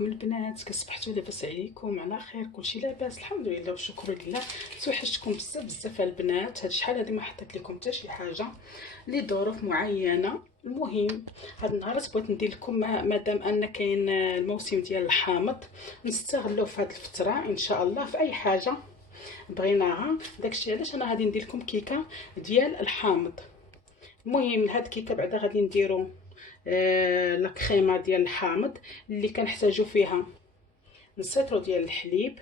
عليكم البنات؟ كصبحتوا لاباس عليكم؟ على خير؟ كلشي لاباس الحمد لله والشكر لله. توحشتكم بزاف البنات. هاد شحال هادي ما حطيت لكم حتى شي حاجه لظروف معينه. المهم هاد النهار بغيت ندير لكم مادام ان كاين الموسم ديال الحامض، نستغلوا في هاد الفتره ان شاء الله في اي حاجه بغيناها. داكشي علاش انا غادي ندير لكم كيكه ديال الحامض. المهم هاد الكيكه بعدا غادي نديرو لا كريمه ديال الحامض اللي كنحتاجو فيها نص ديال الحليب.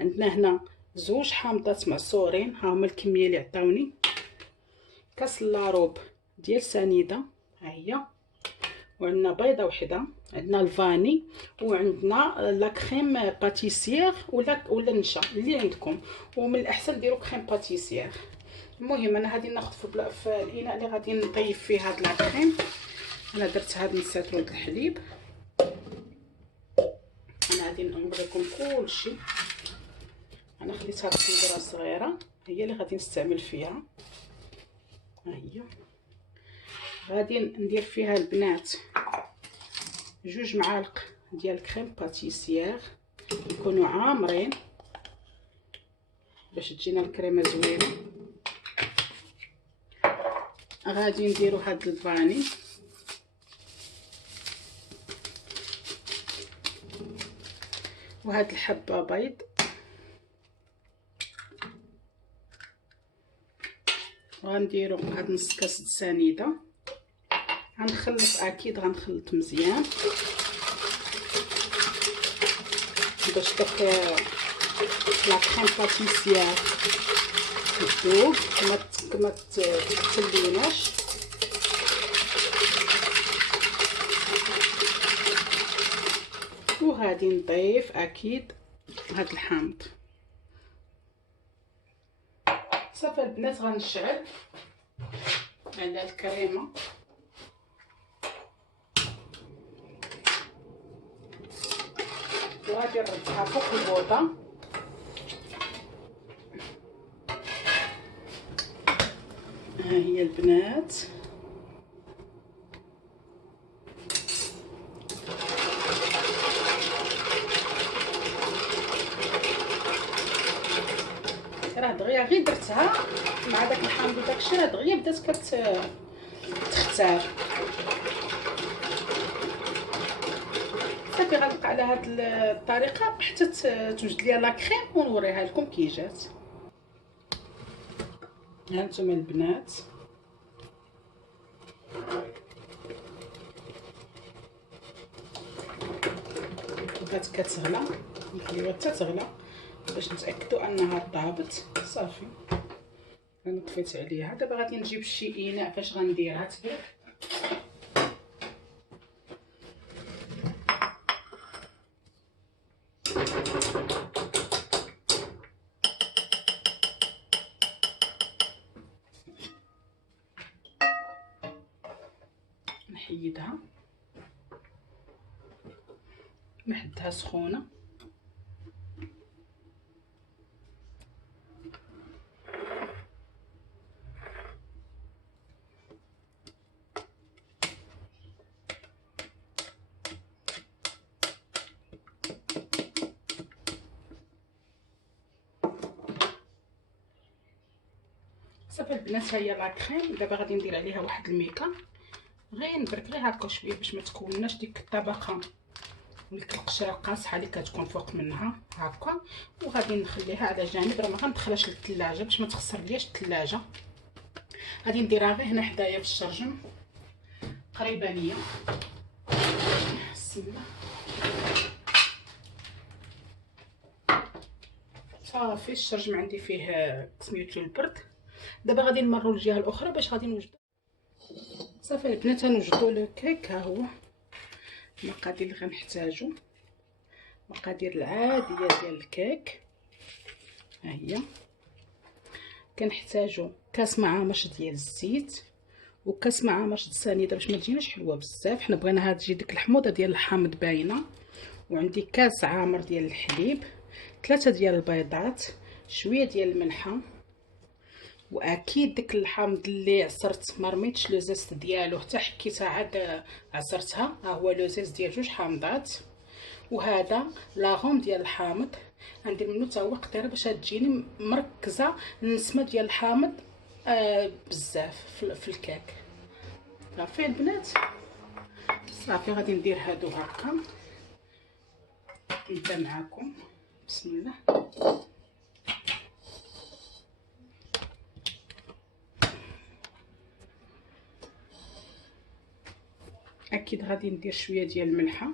عندنا هنا زوج حامضات معصورين، ها هما الكميه اللي عطاوني. كاس لاروب ديال سنيده ها هي، وعندنا بيضه وحده، عندنا الفاني، وعندنا لا كريم باتيسير ولا نشا اللي عندكم، ومن الاحسن ديروا كريم باتيسير. المهم انا غادي ناخذ في الاناء اللي غادي نطيب فيه هاد لا كريم. انا درت هاد نص لتر د الحليب. انا غادي نوريكم كلشي. انا خليت هاد القندره صغيره هي اللي غادي نستعمل فيها. ها هي غادي ندير فيها البنات جوج معالق ديال كريم باتيسير يكونوا عامرين باش تجينا الكريمه زوينه. غادي نديروا هاد الفاني، وهاد الحبه بيض، وغنديرو هاد نص كاس د سنيده. غنخلط اكيد غنخلط مزيان باش داك لا كريم باتيسير تذوب ما تتليناش. وغادي نضيف اكيد هاد الحامض. صافي البنات غنشعل على الكريمه وغادي نردها فوق البوطه. ها هي البنات راه دغيا غير درتها مع داك الحامض وداكشي، راه دغيا بدات كتختار. صافي غنبقى على هاد الطريقه حتى توجد ليا لا كريم ونوريها لكم كي جات. ها نتوما البنات بقات كتغلى، نخليوها حتى تغلى باش نتاكدوا انها طابت. صافي انا طفيت عليها. دابا غادي نجيب شي اناء فاش غنديرها تبرد. نحيدها نحدها سخونه. صافي البنات ها هي لا كريم. دابا غادي ندير عليها واحد الميكا، غير نبرك غير هكا شويه باش ما تكونناش ديك الطبقه وديك القشره القاصحه اللي كتكون فوق منها هكا. وغادي نخليها على جانب، راه ما غندخلهاش للثلاجه باش ما تخسر لياش الثلاجه. غادي نديرها غير هنا حدايا في الشرجم قريبانيه. بسم الله. صافي الشرجم عندي فيه سميتو البرد. دابا غادي نمروا للجهه الاخرى باش غادي نوجدوا. صافي البنات نوجدوا لو كيك. ها هو المقادير اللي غنحتاجو، المقادير العاديه ديال الكيك. ها هي كنحتاجو كاس معامش ديال الزيت وكاس معامش د السنيده باش ما تجيناش حلوه بزاف، حنا بغيناها تجي ديك الحموضه ديال الحامض باينه. وعندي كاس عامر ديال الحليب، 3 ديال البيضات، شويه ديال الملحه، واكيد ديك الحامض اللي عصرت ما رميتش لو زيست ديالو حتى حكيتها عاد عصرتها. ها هو لو زيست ديال 2 حامضات. وهذا لاغوم ديال الحامض غندير منه حتى هو قطيره باش تجيني مركزه النسمه ديال الحامض بزاف في الكيك. صافي البنات، صافي غادي ندير هادو هكا. نبدا معاكم، بسم الله. اكيد غادي ندير شويه ديال الملحه،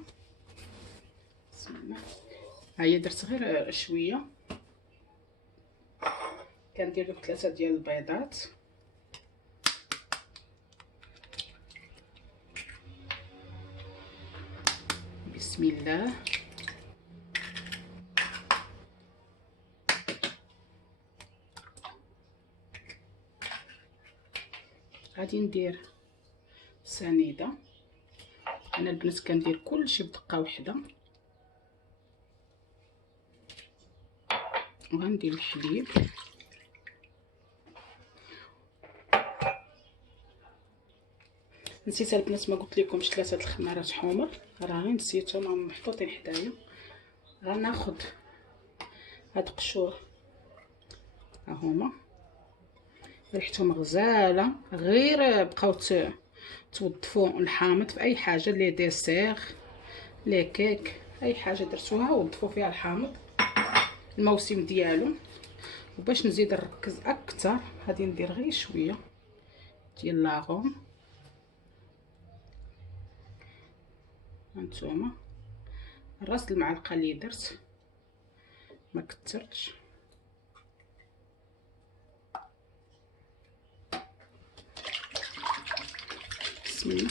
بسم الله. ها هي درت غير شويه. كندير دوك 3 ديال البيضات، بسم الله. غادي ندير سنيده. انا البنات كندير كلشي بدقه واحده، وغندير الحليب. نسيت البنات ما قلت لكمش 3 الخمارات حمر، راه غير نسيتهم، راهم محطوطين حدايا. غناخذ هاد قشور، ها هما ريحتهم غزاله. غير بقاو توظفوا الحامض في اي حاجه، لي ديسير لي كيك، اي حاجه درتوها وظفوا فيها الحامض الموسم ديالو. وباش نزيد نركز اكثر غادي ندير غير شويه ديال لاغوم. هانتوما راس المعلقه اللي درت، ما كثرتش. بسم الله.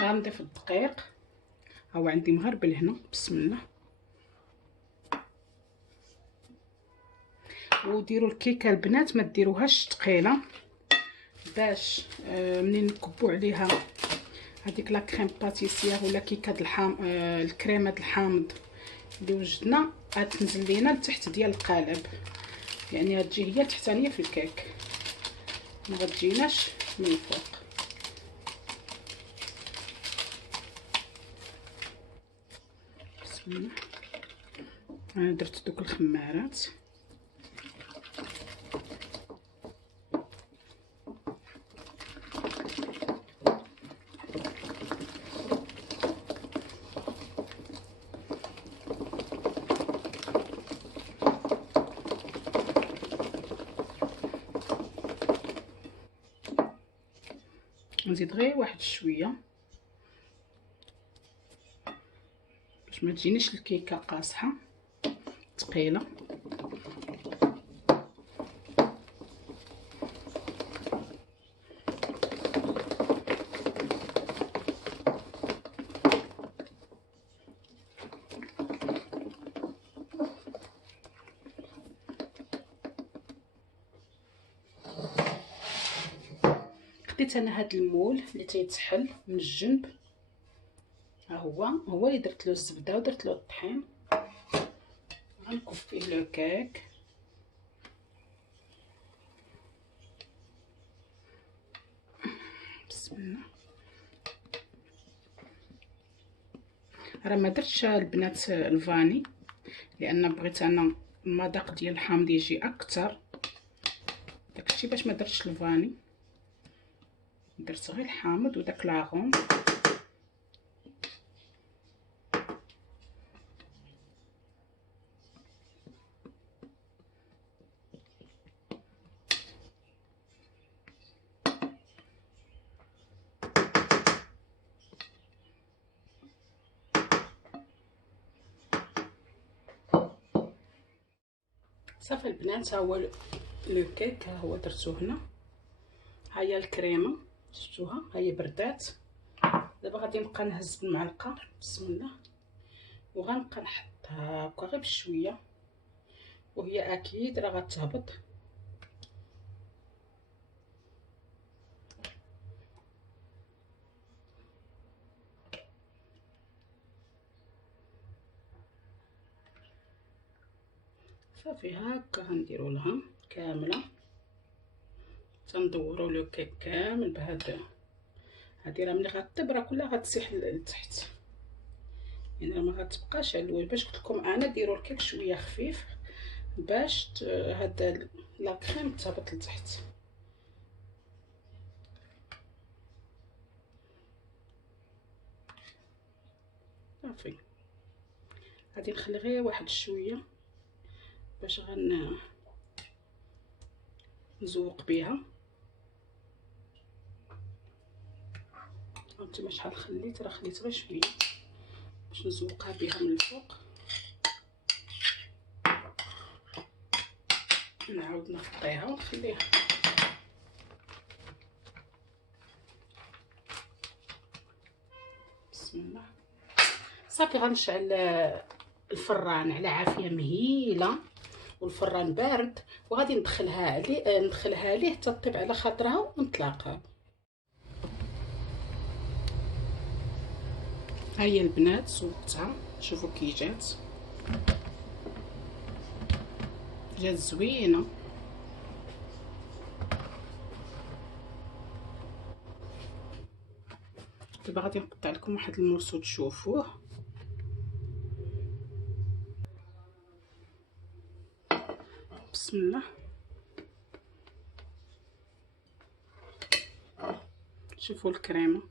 غنضيف الدقيق، هو عندي مغربل هنا، بسم الله. وديروا الكيكه البنات ما ديروهاش ثقيله، باش منين نكبوا عليها هذيك لا كريم باتيسير ولا كيكه الكريمه د الحامض اللي وجدنا غتنزل لينا لتحت ديال القالب، يعني غتجي هي التحتانيه في الكيك، ما غتجيناش من الفوق. بسم الله. انا درت دوك الخمارات، نزيد غير واحد شويه باش ما تجينيش الكيكه قاصحه ثقيله. خديت انا هاد المول اللي تيتسحل من الجنب، ها هو اللي درت له الزبده ودرت له الطحين. غنكب فيه لو كيك، بسم الله. راه ما درتش البنات الفاني لان بغيت انا المذاق ديال الحامض يجي اكثر، داكشي باش ما درتش الفاني. درت غير الحامض وداك لاغون. صافي البنات، ها هو لو كيك، ها هو درتو هنا. ها هي الكريمه شفتوها، ها هي بردات. دابا غادي نبقى نهز بالمعلقه، بسم الله، وغنبقى نحط هكا غير بشويه، وهي اكيد راه غتهبط. صافي هكا غنديروا لها كامله، تندوروا لو كيك كامل بهذا. هادي راه ملي غطيب راه كلها غتسيح لتحت، يعني ما غتبقاش على الوجه. باش قلت لكم انا ديروا الكيك شويه خفيف باش هاد لا كريم تهبط لتحت. صافي غادي نخلي غير واحد شويه باش نزوق بها. هانتوما شحال خليت، راه خليت غير شويه باش نزوقها بها من الفوق. نعاود نغطيها ونخليها. بسم الله. صافي غنشعل الفران على عافيه مهيله والفران بارد، وغادي ندخلها ليه تطيب على خاطرها ونطلقها. ها هي البنات صوبتها، شوفوا كي جات زوينه. دابا غادي نقطع لكم واحد المورسو تشوفوه. بسم الله. شوفوا الكريمه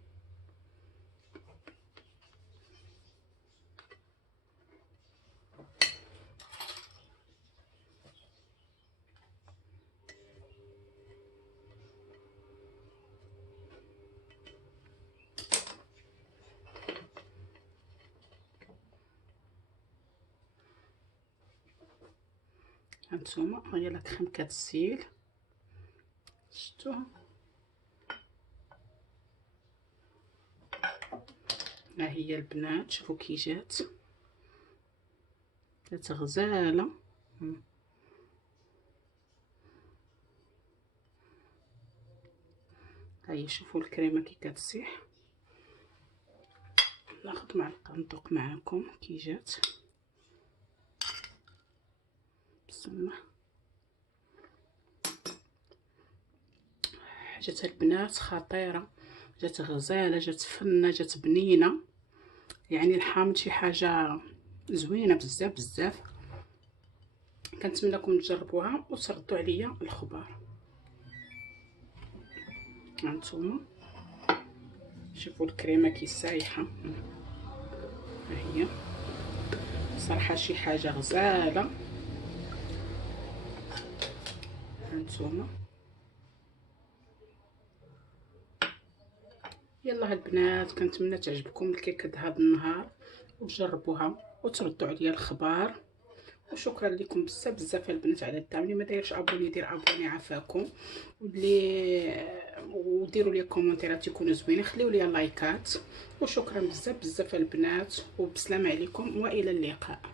هانتوما. هي لا كريم كتسيل، شفتوها؟ ها هي البنات، شوفوا كي جات غزاله. هاي شوفوا الكريمه كي كتسيح. ناخذ معلقه ندوق معاكم كي جات. بسم الله. جات البنات خطيره، جات غزاله، جات فنه، جات بنينه، يعني الحامض شي حاجه زوينه بزاف بزاف. كنتمنىكم تجربوها وتردوا عليا الخبر. هانتوما شوفوا الكريمه كي سايحه، ها هي صراحه شي حاجه غزاله. هانتوما يلا البنات، كنتمنى تعجبكم الكيكه هذا النهار وتجربوها وتردوا عليا الخبر. وشكرا لكم بزاف بزاف البنات على الدعم. اللي ما دايرش ابوني يدير ابوني عافاكم، وديروا لي كومونتيرات يكونوا زوينين، خليوا لي لايكات. وشكرا بزاف بزاف البنات، وبسلام عليكم والى اللقاء.